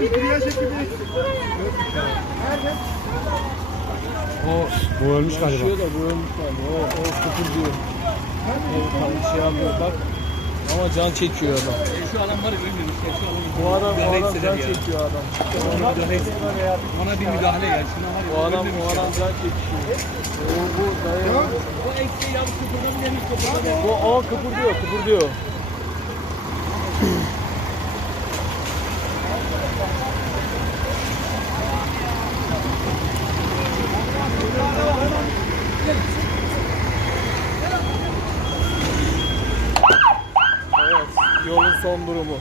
O Bu ölmüş galiba. Yaşıyor da bu ölmüş galiba. O, o kıpırdıyor. Evet, tam bir şey yapıyor bak. Ama can çekiyor adam. Şu adam var ya ya şu adam. Bu adam, bu adam can ya. çekiyor adam. Ona. Ona bir müdahale ya. Şuna var ya. Bu adam, bu adam can çekiyor. Bu, bu dayı. Bu eksiği yavru kıpırda mı demiş Bu o kıpırdıyor, kıpırdıyor. Yolun son durumu.